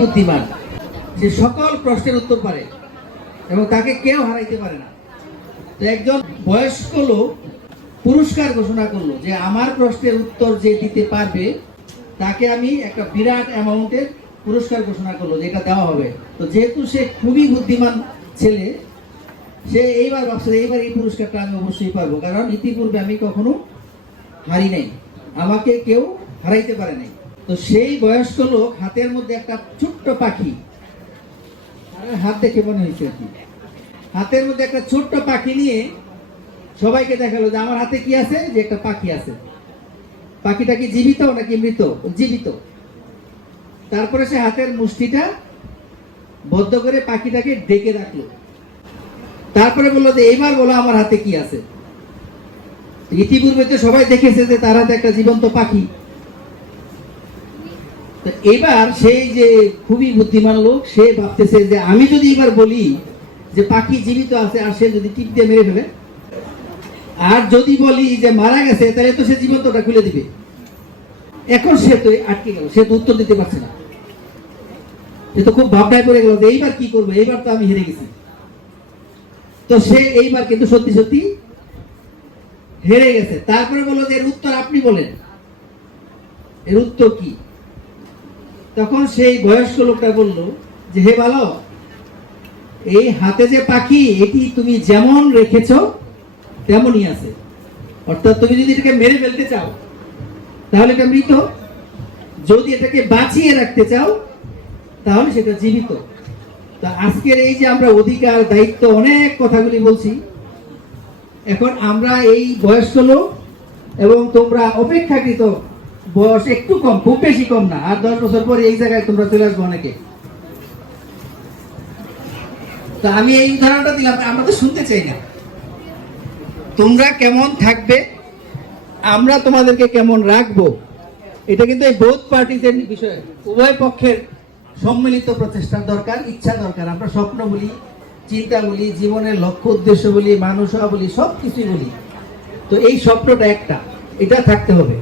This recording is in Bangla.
বুদ্ধিমান, সে সকল প্রশ্নের উত্তর পারে এবং তাকে কেউ হারাইতে পারে না। তো একজন বয়স্ক লোক পুরস্কার ঘোষণা করলো যে আমার প্রশ্নের উত্তর যে দিতে পারবে তাকে আমি একটা বিরাট অ্যামাউন্টের পুরস্কার ঘোষণা করলো, যেটা দেওয়া হবে। তো যেহেতু সে খুবই বুদ্ধিমান ছেলে, সে এইবার ভাবছে এইবার এই পুরস্কারটা আমি অবশ্যই পারবো, কারণ ইতিপূর্বে আমি কখনো হারি নাই, আমাকে কেউ হারাইতে পারে নাই। তো সেই বয়স্ক লোক হাতের মধ্যে একটা ছোট্ট পাখি, হাত দেখে মনে হয়েছে আর কি, হাতের মধ্যে একটা ছোট্ট পাখি নিয়ে সবাইকে দেখালো যে আমার হাতে কি আছে, যে একটা পাখি আছে। পাখিটা কি জীবিত নাকি মৃত? জীবিত। তারপরে সে হাতের মুষ্টিটা বদ্ধ করে পাখিটাকে ডেকে রাখলো। তারপরে বললো যে এইবার বলো আমার হাতে কি আছে। ইতিপূর্বে তো সবাই দেখেছে যে তার হাতে একটা জীবন্ত পাখি। তো এবার সেই যে খুবই বুদ্ধিমান লোক, সে ভাবতেছে যে আমি যদি এবার বলি যে পাখি জীবিত আছে, আর সে যদি টিপ দিয়ে মেরে ফেলে, আর যদি বলি যে মারা গেছে, তাহলে তো সে জীবন্তটা খুলে দিবে। এখন সে তো আটকে গেল, সে তো উত্তর দিতে পারছে না। সে তো খুব ভাবনায় পড়ে গেল যে এইবার কি করবো, এইবার তো আমি হেরে গেছি। তো সে এইবার কিন্তু সত্যি সত্যি হেরে গেছে। তারপরে বললো যে এর উত্তর আপনি বলেন, এর উত্তর কি? তখন সেই বয়স্ক লোকটা বলল যে হে বালক, এই হাতে যে পাখি, এটি তুমি যেমন রেখেছো তেমনই আছে। অর্থাৎ তুমি যদি এটাকে মেরে ফেলতে চাও তাহলে এটা মৃত, যদি এটাকে বাঁচিয়ে রাখতে চাও তাহলে সেটা জীবিত। তা আজকের এই যে আমরা অধিকার, দায়িত্ব, অনেক কথাগুলি বলছি, এখন আমরা এই বয়স্ক লোক এবং তোমরা অপেক্ষাকৃত বয়স একটু কম, খুব বেশি কম না, আর 10 বছর পরে এই জায়গায় তোমরা চলে আসবো অনেকে। তা আমি এই উদাহরণটা দিলাম, আমরা তো শুনতে চাই না তোমরা কেমন থাকবে, আমরা তোমাদেরকে কেমন রাখবো। এটা কিন্তু এই বোথ পার্টিজের বিষয়, উভয় পক্ষের সম্মিলিত প্রচেষ্টার দরকার, ইচ্ছা দরকার। আমরা স্বপ্ন বলি, চিন্তা বলি, জীবনের লক্ষ্য উদ্দেশ্য বলি, মানুষ বলি, সব কিছুই বলি। তো এই স্বপ্নটা একটা, এটা থাকতে হবে।